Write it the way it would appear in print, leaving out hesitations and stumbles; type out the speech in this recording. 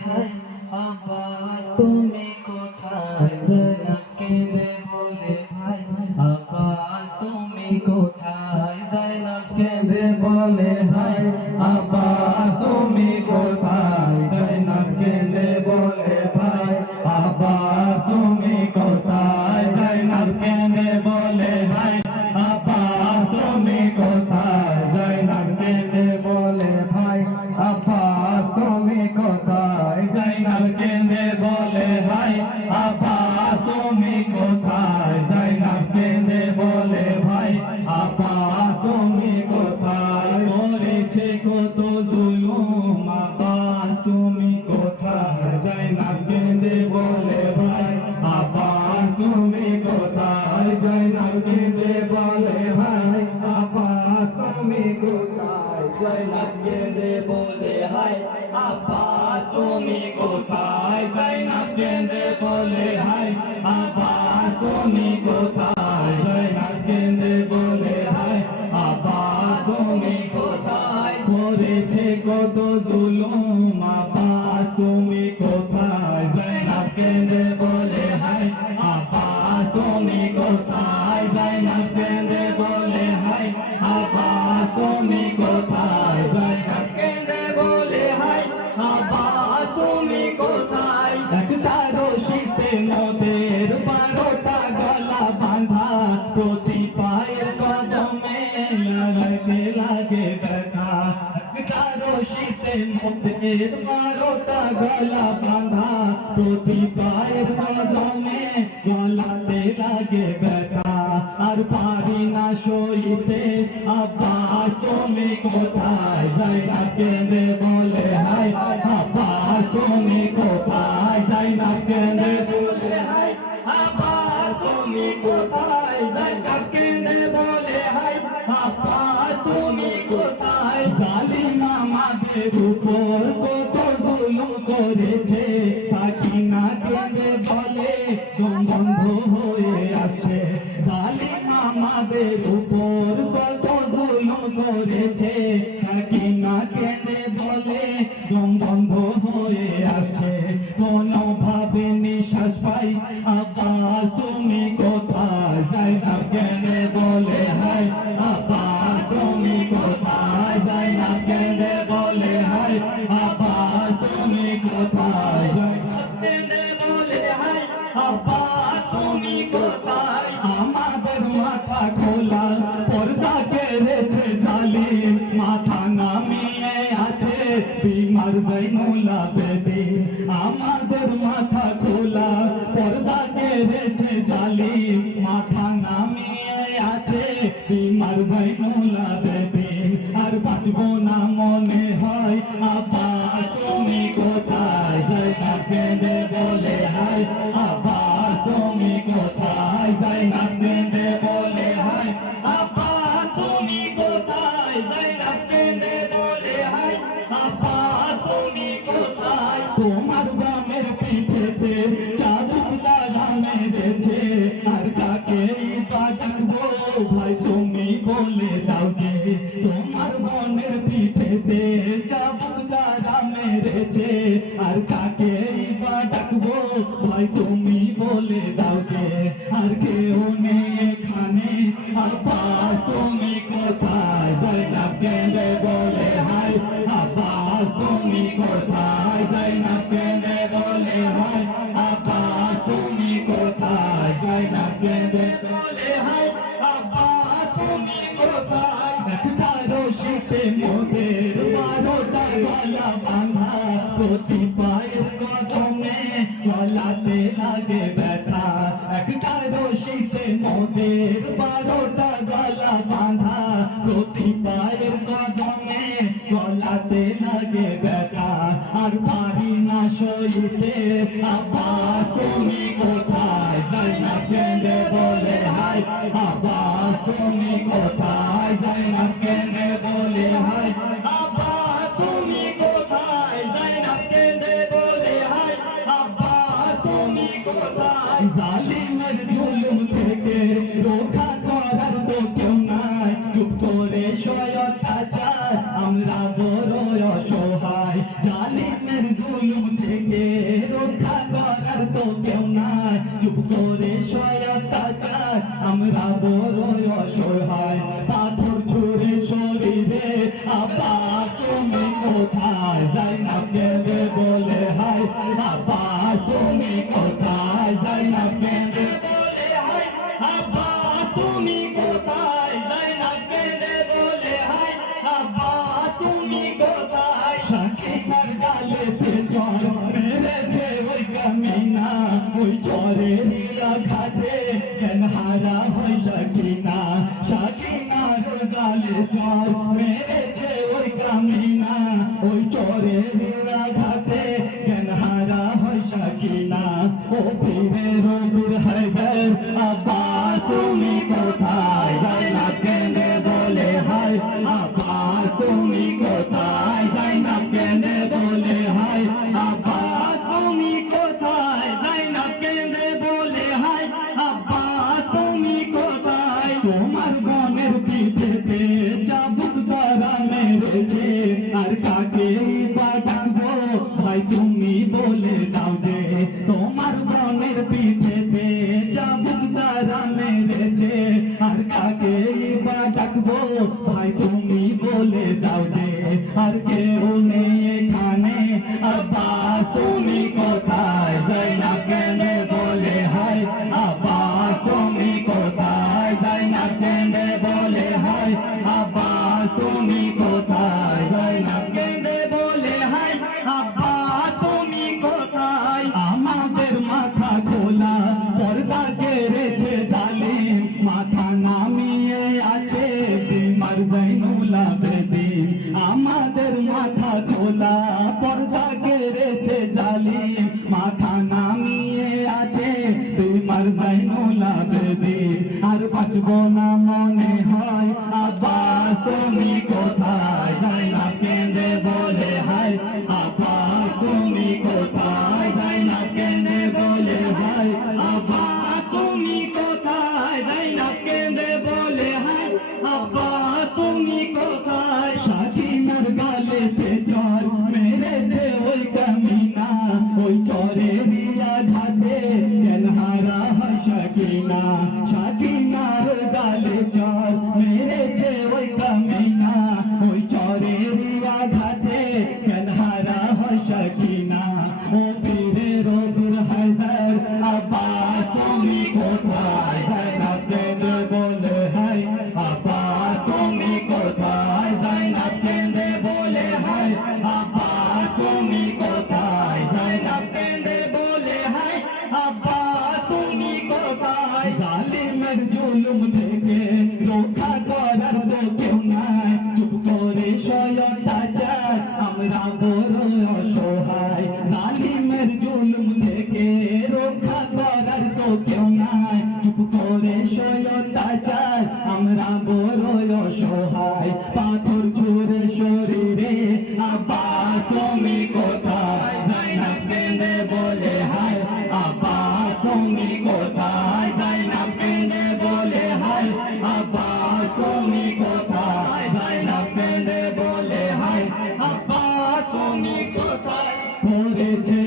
হায় আব্বাস তুমি কোথায় জয়নাব কেঁদে বলে ভাই আব্বাস তুমি কোথায় জয়নাব কেঁদে বলে ভাই আব্বাস তুমি কোথায় জয়নাব কেঁদে বলে ভাই আব্বাস তুমি কোথায় জয়নাব কেঁদে বলে ভাই আব্বাস তুমি কোথায় জয়নাব কেঁদে বলে ভাই আব্বাস তুমি কোথায় জয়নাব কেঁদে বলে ভাই আব্বাস তুমি কোথায় জয়নাব কেঁদে বলে ভাই আব্বাস তুমি কোথায় করেছে কত জুলুম আব্বাস তুমি কোথায় জয়নাব কেঁদে বলে ভাই আব্বাস তুমি কোথায় জয়নাব কেঁদে বলে ভাই আব্বাস তুমি কোথায় জয়নাব কেঁদে বলে ভাই আব্বাস তুমি কোথায় জয়নাব কেঁদে বলে ভাই আব্বাস তুমি কোথায় জয়নাব কেঁদে বলে ভাই আব্বাস তুমি কোথায় করেছে কত জুলুম আব্বাস তুমি কোথায় জয়নাব কেঁদে বলে ভাই আব্বাস তুমি কোথায় জয়নাব কেঁদে বলে ভাই আব্বাস তুমি কোথায় জয়নাব কেঁদে বলে ভাই আব্বাস তুমি কোথায় একটা রশিতে নদের 12টা গলা বাঁধা প্রতি পায়ের কদমে লড়াইতে লাগে ব্যথা একটা রশিতে নদের 12টা গলা বাঁধা প্রতি পায়ের কদমে গলাতে লাগে ব্যথা আর পারি না সইতে আব্বাস তুমি কোথায় জয়নাব কেঁদে বলে হাই আব্বাস তুমি কোথায় জয়নাব কেঁদে বলে হাই আব্বাস তুমি কোথায় জয়নাব কেঁদে বলে হাই আব্বাস তুমি কোথায় জালিম আমাদের উপর কত জুলুম করেছে সাকিনা কেঁদে বলে দম বন্ধ হয়ে আছে জালিম আমাদের উপর কত জুলুম করেছে সাকিনা কেঁদে বলে দম বন্ধ হয়ে আসছে কোনোভাবে নিঃশ্বাস পাই আব্বাস তুমি কোথায় জয়নাব কেঁদে বলে হাই আব্বাস তুমি কোথায় জয়নাব কেঁদে বলে হাই আব্বাস তুমি কোথায় জয়নাব কেঁদে বলে হাই আব্বাস তুমি কোথায় আমাদের মাথা খোলা পর্দা কেড়েছে জালিম মাথা নামিয়ে আছে বিমার জৈনুলা বেবি আমাদের মাথা খোলা পর্দা কেড়েছে জালিম মাথা নামিয়ে আছে বিমার জৈনুলা বেবি আর বাঁচবো না মনে হয় আব্বাস তুমি কোথায় জয়নাব কেঁদে বলে হাই আব্বাস তুমি কোথায় জয়নাব কেঁদে বলে হাই আব্বাস তুমি কোথায় জয়নাব কেঁদে বলে হাই আব্বাস তুমি কোথায় তোমার বামের পিঠেতে চাবুক লাগা মেরেছে আর কাকে বাঁচাবো ভাই তুমি বলে দাও গে তোমার বোনের পিঠেতে চাবুক লাগা মেরেছে আর কাকে বাঁচাবো ভাই তুমি বলে দাও গে আর কেউ নেই এখানে আব্বাস তুমি কোথায় জয়নাব কেঁদে বলে হাই আব্বাস তুমি কোথায় জয়নাব কেঁদে বলে হাই আব্বাস তুমি কোথায় জয়নাব কেঁদে বলে হাই আব্বাস তুমি কোথায় একটা রশিতে মোদের 12টা গলা বাঁধা প্রতি পায়ের কদমে গলাতে লাগে ব্যথা একটা রশিতে মোদের 12টা গলা বাঁধা প্রতি পায়ের কদমে গলাতে লাগে ব্যথা আর পারি না সইতে আব্বাস তুমি কোথায় জয়নাব কেঁদে বলে হাই আব্বাস তুমি কোথায় জয়নাব কেঁদে বলে হাই আব্বাস তুমি কোথায় জয়নাব কেঁদে বলে হাই আব্বাস তুমি কোথায় জালিমের জুলুম থেকে রক্ষা করার তো কেউ নাই চুপ করে সহায়তা চায় আমরা বড় অসহায় জালিম জালিমের জুলুম থেকে রক্ষা করার তো কেউ নাই চুপ করে অত্যাচার আমরা বড় অসহায় পাথর ছুঁড়ে শরীরে আব্বাস তুমি কোথায় যাইনাব কেঁদে বলে হায় আব্বাস তুমি কোথায় যাইনাব কেঁদে বলে হায় আব্বাস তুমি কোথায় যাইনাব কেঁদে বলে হায় আব্বাস তুমি কোথায় শাকিনার গালেতে জ্বর মেরেছে ওই কামিনা ওই জ্বরের আঘাতে কেন হারা হয় শাকিনা শাকিনার গালে জ্বর মেরেছে ওই কামিনা ওই জ্বরের আঘাতে কেন হারা হয় শাকিনা ও পীরের বীর হায়দার আব্বাস তুমি কোথায় যাইনাব কেঁদে বলে হায় আব্বাস তুমি কোথায় যাইনাব কেঁদে বলে হায় আব্বাস তুমি কোথায় যাইনাব কেঁদে বলে হায় আব্বাস তুমি কোথায় তোমার গনের পিঠেতে চাবুক দ্বারা মেরেছে আর কাকে বা ডাকবো ভাই তুমি বলে দাও যে তোমার গনের পিঠেতে চাবুক দ্বারা মেরেছে আর কাকে বা ডাকবো ভাই তুমি বলে দাও যে আর কেউ নেই এখানে আব্বাস তুমি কোথায় যাইনাব কেঁদে বলে হায় আব্বাস তুমি কোথায় যাইনাব কেঁদে বলে হায় আব্বাস তুমি কোথায় যাইনাব কেঁদে বলে হায় আব্বাস তুমি কোথায় আমাদের মাথা খোলা পর্দা কেড়েছে জালিম মাথা নামিয়ে আছে বিমার জৈনুল আবেদিন আমাদের মাথা খোলা পর্দা কেড়েছে জালিম মাথা নামিয়ে আছে বিমার জৈনুল আবেদিন আর বাঁচবো না মনে হয় আব্বাস তুমি কোথায় যাইনাব কেঁদে বলে হায় আব্বাস তুমি কোথায় যাইনাব কেঁদে বলে হায় আব্বাস তুমি কোথায় যাইনাব কেঁদে বলে হায় আব্বাস তুমি কোথায় শাকিনার গালেতে জ্বর মেরেছে ওই কামিনা ওই জ্বরের আঘাতে কেন হারা হয় শাকিনা শাকিনার গালে জ্বর মেরেছে ওই কামিনা ওই জ্বরের আঘাতে কেন হারা হয় শাকিনা ও পীরের বীর হায়দার আব্বাস তুমি কোথায় যাইনাব কেঁদে বলে হায় আব্বাস তুমি কোথায় যাইনাব কেঁদে বলে হায় আব্বাস তুমি কোথায় যাইনাব কেঁদে বলে হায় আব্বাস তুমি কোথায় জালিমের জুলুম থেকে রক্ষা করার তো কেউ নাই চুপ করে অত্যাচার আমরা বড় অসহায় জালিমের জুলুম থেকে রক্ষা করার তো কেউ নাই চুপ করে অত্যাচার আমরা বড় অসহায় পাথর ছুঁড়ে শরীরে আব্বাস তুমি কোথায় যাইনাব কেঁদে বলে হায় আব্বাস তুমি কোথায় যাইনাব কেঁদে বলে হায় আব্বাস তুমি কোথায় যাইনাব কেঁদে বলে হায় আব্বাস তুমি কোথায় করেছে